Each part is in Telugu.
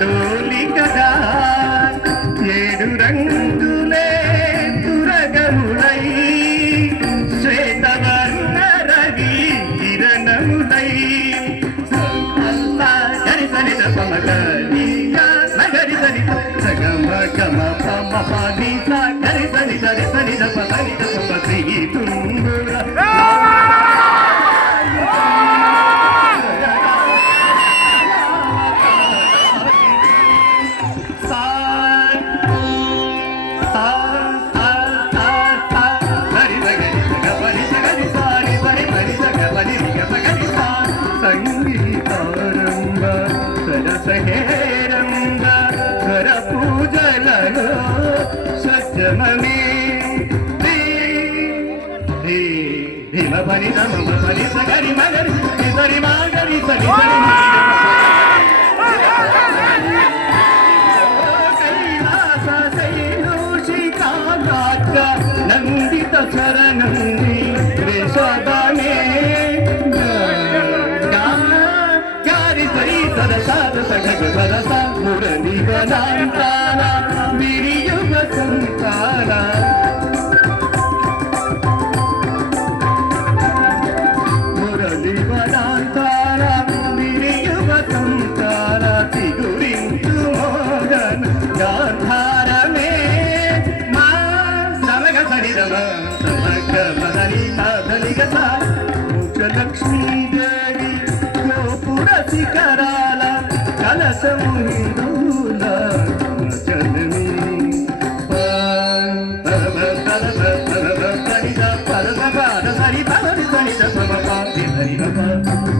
డోలి కదా ఏడు రంగులే తురగములై శ్వేతవర్ణ రవి కిరణములై గరి సరి పమగ నగరి సరి సగమ గమ పమ పని గరి సరి సరి సరి పని శ్రీ తుంగుర సంగీతారంగ సరసహేరంగ కర పూజలలో సజ్జనమే భీమ పని నమ పని సగరి మగరి సరి మాగరి సరి కైలాస శైలోషికాగాక నందిత చరణి రేషాదానే సరస మురళి వనాంతాన విరియుగ సంతాన మురళి వనాంతాన విరియుగ సంతాన తిగురించు మోదన గాంధారమే మా సమగ సరిదమ సమగ మదని సాధనిగ సా మోక్షలక్ష్మీదేవి గోపుర శిఖరాల కలసముల జనని సరి పరి సరిత సరి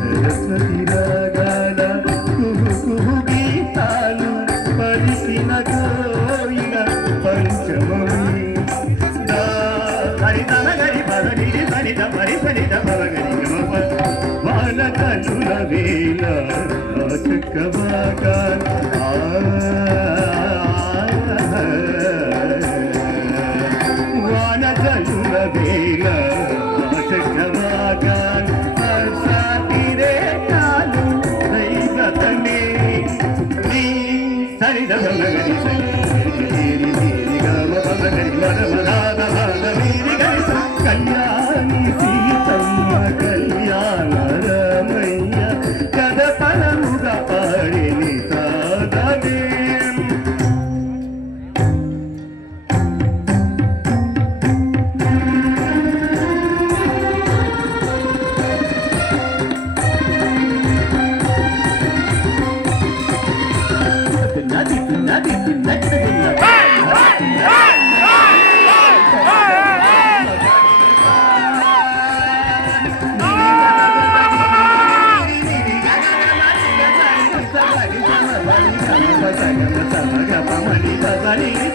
సరస్వతి రాగాల కుహు కుహు గీతాలు పలిసిన కోయిన పంచమీ సరిత నగరి పరి సరిత పరి సరిత పవగరి వాన కనుల వేళ చక్కబాగాన్ వాన కనుల వేళ చక్కబాగాన్ సాతిరే కాలు దైవతనే నీ సరిద భగరి సరి గమ భగరి మరమదాద మీరి గరి కళ్యాణి సీతమ్మ కళ్యాణ రమయ్య కద పలముగా పాడిని సాధనే Bye.